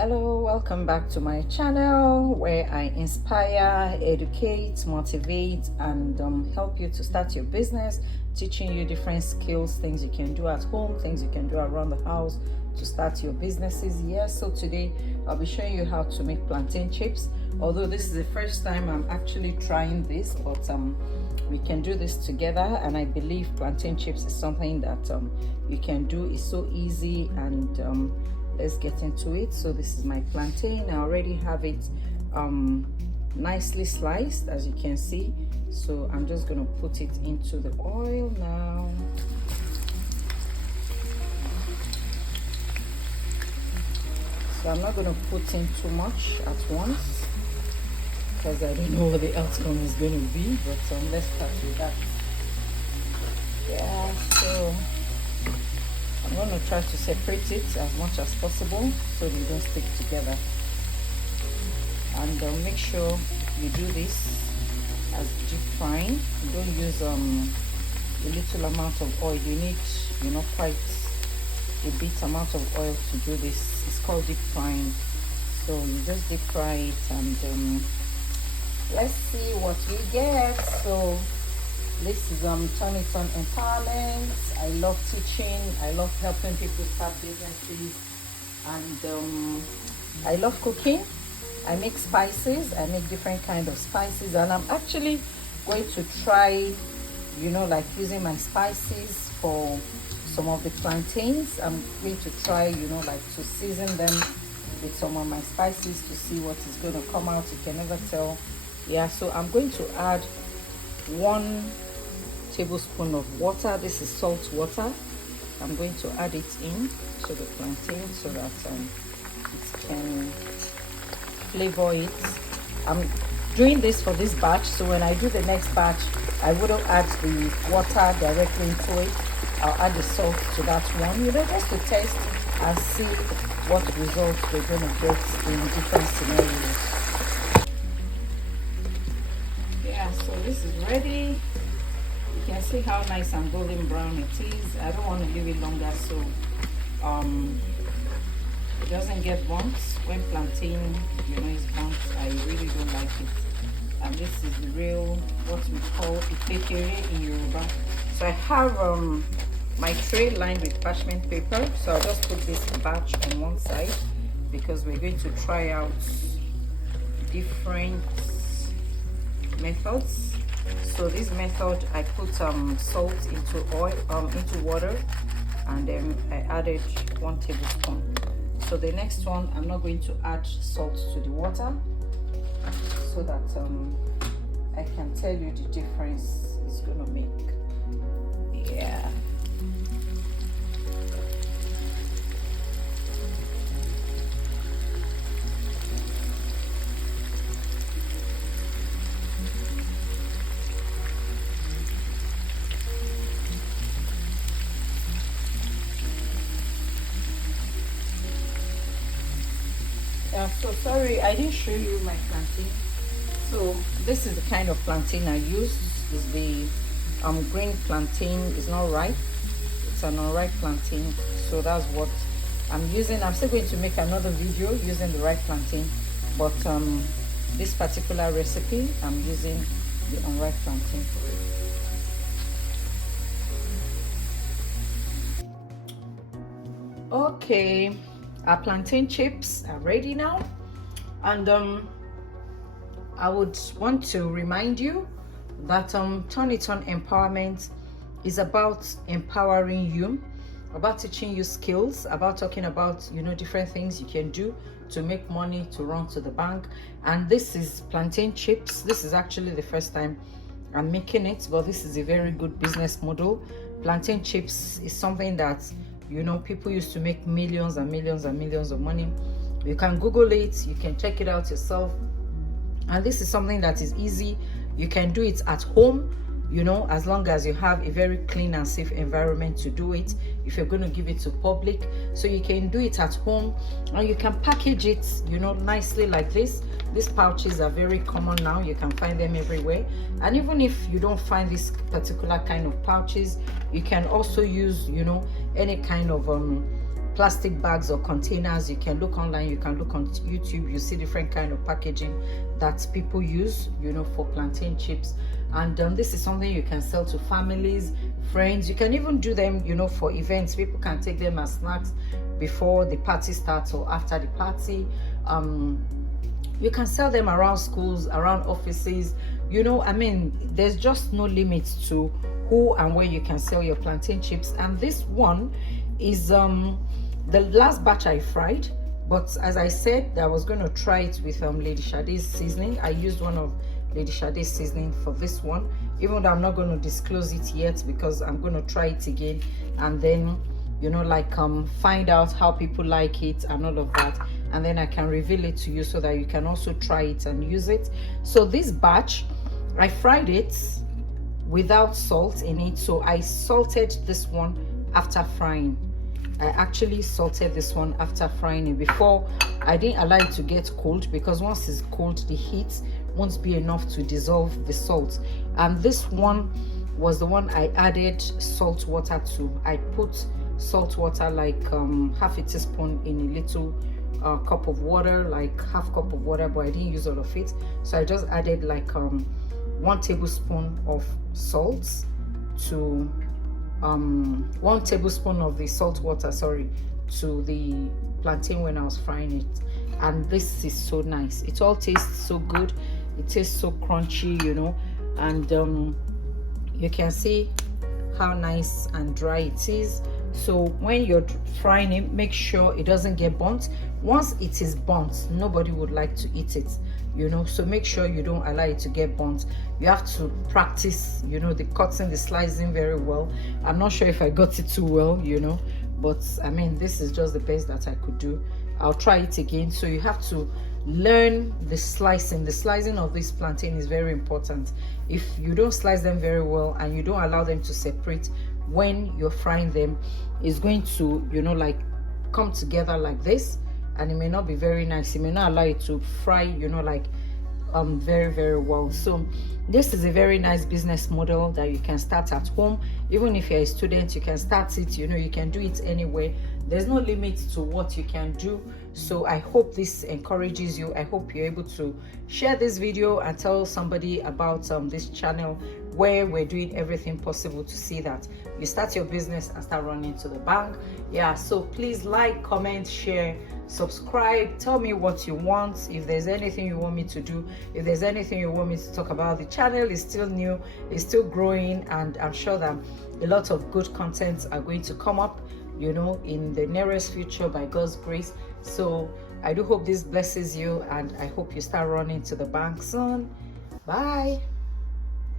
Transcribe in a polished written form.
Hello, welcome back to my channel where I inspire, educate, motivate, and help you to start your business, teaching you different skills, things you can do at home, things you can do around the house to start your businesses. Yes, so today I'll be showing you how to make plantain chips. Although this is the first time I'm actually trying this, but we can do this together, and I believe plantain chips is something that you can do. It's so easy, and let's get into it. So this is my plantain. I already have it nicely sliced, as you can see. So I'm just going to put it into the oil now. So I'm not going to put in too much at once because I don't know what the outcome is going to be, but let's start with that. Yeah, so I'm going to try to separate it as much as possible so they don't stick together. And make sure you do this as deep frying. You don't use a little amount of oil. You need, quite a bit amount of oil to do this. It's called deep frying. So you just deep fry it, and let's see what we get. So this is Unripe Empowerment. I love teaching. I love helping people start businesses, and I love cooking. I make spices. I make different kinds of spices, and I'm actually going to try, like using my spices for some of the plantains. I'm going to try, like to season them with some of my spices to see what is going to come out. You can never tell. Yeah, so I'm going to add 1 tablespoon of water. This is salt water. I'm going to add it in to the plantain so that it can flavor it. I'm doing this for this batch, so when I do the next batch, I wouldn't add the water directly into it. I'll add the salt to that one, just to test and see what results we're going to get in different scenarios. Yeah, so this is ready. You can see how nice and golden brown it is. I don't want to leave it longer so it doesn't get burnt. When plantain is burnt, I really don't like it. And this is the real, what we call ipekere in Yoruba. So I have my tray lined with parchment paper, so I'll just put this batch on one side because we're going to try out different methods. So this method, I put salt into into water, and then I added 1 tablespoon. So the next one, I'm not going to add salt to the water so that I can tell you the difference it's going to make. Yeah. So sorry, I didn't show you my plantain. So this is the kind of plantain I use. Is the green plantain. Is not ripe. It's an unripe plantain. So that's what I'm using. I'm still going to make another video using the ripe plantain, but this particular recipe I'm using the unripe plantain for it. Okay, our plantain chips are ready now, and I would want to remind you that Turn It On Empowerment is about empowering you, about teaching you skills, about talking about different things you can do to make money, to run to the bank. And this is plantain chips. This is actually the first time I'm making it, but this is a very good business model. Plantain chips is something that people used to make millions and millions and millions of money. You can Google it, you can check it out yourself, and this is something that is easy. You can do it at home, as long as you have a very clean and safe environment to do it. If you're going to give it to public, so you can do it at home, and you can package it nicely like this. These pouches are very common now. You can find them everywhere. And even if you don't find this particular kind of pouches, you can also use any kind of plastic bags or containers. You can look online, you can look on YouTube, you see different kind of packaging that people use, you know, for plantain chips. And this is something you can sell to families, friends. You can even do them, you know, for events. People can take them as snacks before the party starts or after the party. You can sell them around schools, around offices, you know. I mean, there's just no limit to who and where you can sell your plantain chips. And this one is the last batch I fried, but as I said, I was going to try it with Lady Sade's seasoning. I used one of Lady Sade's seasoning for this one, even though I'm not going to disclose it yet, because I'm going to try it again and then, you know, like find out how people like it and all of that, and then I can reveal it to you so that you can also try it and use it. So this batch, I fried it without salt in it, so I salted this one after frying. I actually salted this one after frying it. Before, I didn't allow it to get cold, because once it's cold, the heat won't be enough to dissolve the salt. And this one was the one I added salt water to. I put salt water like half a teaspoon in a little cup of water, like half cup of water, but I didn't use all of it. So I just added like 1 tablespoon of salt to 1 tablespoon of the salt water, sorry, to the plantain when I was frying it. And this is so nice. It all tastes so good. It tastes so crunchy, you know. And you can see how nice and dry it is. So when you're frying it, make sure it doesn't get burnt. Once it is burnt, nobody would like to eat it, you know. So make sure you don't allow it to get burnt. You have to practice, you know, the cutting, the slicing very well. I'm not sure if I got it too well, you know, but I mean, this is just the best that I could do. I'll try it again. So you have to learn the slicing. The slicing of this plantain is very important. If you don't slice them very well and you don't allow them to separate when you're frying them, it's going to, you know, like come together like this, and it may not be very nice. It may not allow it to fry, you know, like very, very well. So this is a very nice business model that you can start at home. Even if you're a student, you can start it, you know, you can do it anywhere. There's no limit to what you can do. So I hope this encourages you. I hope you're able to share this video and tell somebody about this channel, where we're doing everything possible to see that you start your business and start running to the bank. Yeah, so please like, comment, share, subscribe. Tell me what you want. If there's anything you want me to do, if there's anything you want me to talk about. The channel is still new, it's still growing, and I'm sure that a lot of good contents are going to come up, you know, in the nearest future by God's grace. So I do hope this blesses you, and I hope you start running to the bank soon. Bye.